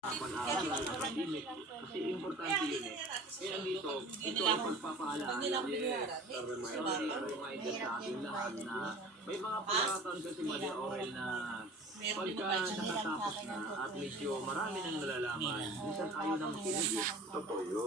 pag-aaral, academic, kasi importante yun eh. Kaya dito, ito ay pagpapaalala reminder sa ating lahat na may mga pagkakataon kasi Maria Orel na pagka nakatapos na at medyo marami nang nalalaman, minsan ayaw na makinig,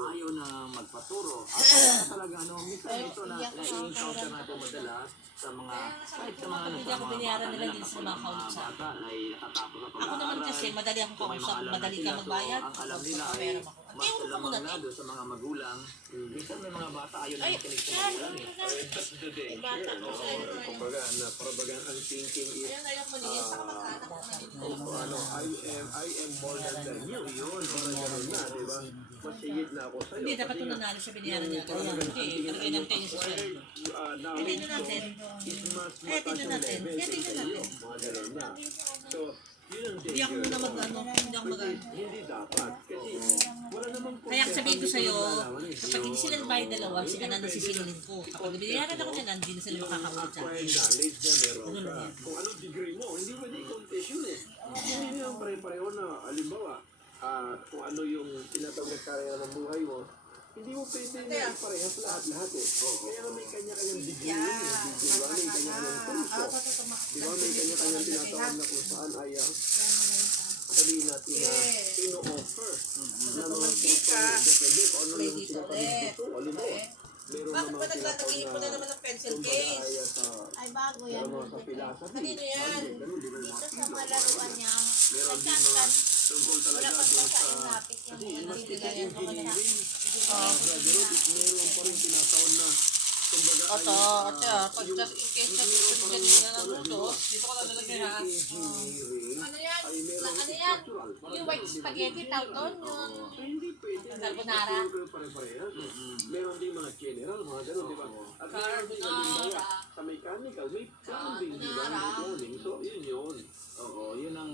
ayaw na magpaturo. At talaga, minsan ito na i-encounter natin madalas sa mga, kahit sa mga binayaran nila din sa mga kausap. bata ay nakatapos na Ako pag-aaral. naman kasi, madali akong kausap, madali ka magbayad. Ang alam nila ay mas lamang na doon sa mga magulang. Minsan may mga bata ayaw na makinig sa magulang eh. That's the danger. Kumbaga, parang ang thinking is, I am more than you. Yun, parang gano'n na, di ba? Mas higit na ako sa'yo. Hindi, dapat kung nanalo siya, binayaran niya. Kaya, hindi, talaga ng tenyo sa sweldo. Eh, tingnan natin. Eh, tingnan natin. Eh, tingnan natin. Mga gano'n na. So, yun ang Hindi ako muna mag-ano. Hindi ako mag-ano. hindi dapat. Kasi, wala namang Kaya sabihin ko sa'yo, kapag hindi sila nagbayad dalawa, si Anan ang sisingilin ko. Kapag binayaran ako niya, hindi na sila makakabot sa akin. knowledge na meron Ganun ka. yan. Kung anong degree mo, hindi pwede i-contest yun eh. Hindi yung pare-pareho na, halimbawa, kung ano yung tinatawag na karera ng buhay mo, hindi mo pwede na iparehas lahat eh. Kaya nga may kanya-kanyang degree yun eh. Di ba? May kanya-kanyang kurso. Di ba? May kanya-kanyang tinatawag na kung saan ay sabihin natin na ino-offer na mga kurso. Depende kung ano yung sinatawag dito. Alam mo, meron Bakit ba naman nagtatagin mo na naman ng pencil case? Ay, bago yan. sa philosophy. Kanino yan? Dito sa malaruan niya, Meron din mga tungkol wala talaga pang doon basa sa yung lapit yung engineering. mga Meron pa rin tinatawag na kumbaga Oto, pag in case na dito dyan na nanutos, dito ko na nalagay ha. engineering Ano yan? ay meron Ano yan? structural. Yung white spaghetti tawag doon, yung Hindi pwede na carbonara. pare-parehas. Meron din mga general, mga ganun, di ba? At meron din halimbawa, sa mechanical, may plumbing, di ba? May plumbing. So, yun. Oo, yun ang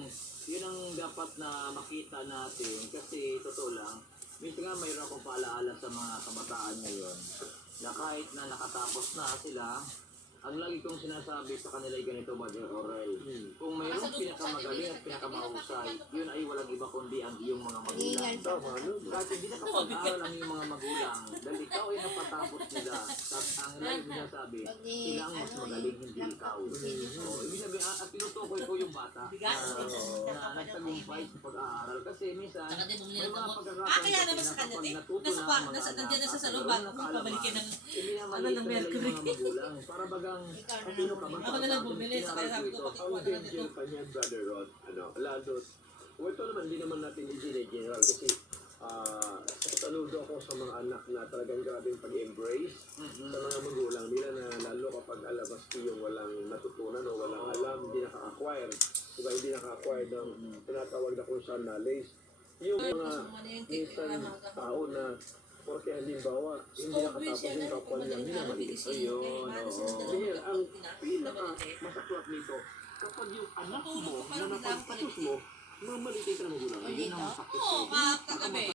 dapat na makita natin kasi totoo lang, minsan nga mayroon akong paalaala sa mga kabataan ngayon na kahit na nakatapos na sila, ang lagi kong sinasabi sa kanila ay ganito, Mother Orel. Kung mayroong pinakamagaling at pinakamahusay, yun ay walang iba kundi ang iyong mga magulang. Tama, no? Kahit hindi nakapag-aral ang iyong mga magulang, dahil ikaw ay napatapos nila, at ang lagi ko sinasabi, sila ang mas magaling, hindi ikaw. So, ibig sabihin, at tinutukoy ko yung bata na nagtagumpay sa pag-aaral. Kasi minsan, Saka din bumili may ng mga gamot. pagkakataon Kaya kasi naman na sa kanya, kapag eh. natuto Nasa na pa, ang mga nasa anak nandiyan na sa at saluban, meron kung pabalikin ng minamaliit ng na Mercury. yung mga magulang. Para bagang, sino ka ba? Ako na lang bumili, saka sabi ko, Ang patikuha na lang danger dito. pa niya, Brother Rod, lalo, ito naman, hindi naman natin i-general kasi saludo ako sa mga anak na talagang grabing pag-embrace sa mga magulang nila na lalo kapag alabas yung walang natutunan o walang alam, hindi naka-acquire. Diba, hindi naka-acquire ng tinatawag na kung saan knowledge. Yung mga minsan tao na porque halimbawa, hindi nakatapos yung kapwa nilang minamaliit. Ayun, Kaya ang pinaka-masaklap nito, kapag yung anak mo na napagtapos mo, mamalitin ka na magulang. Ayun ang sakit. Oo, kagabi.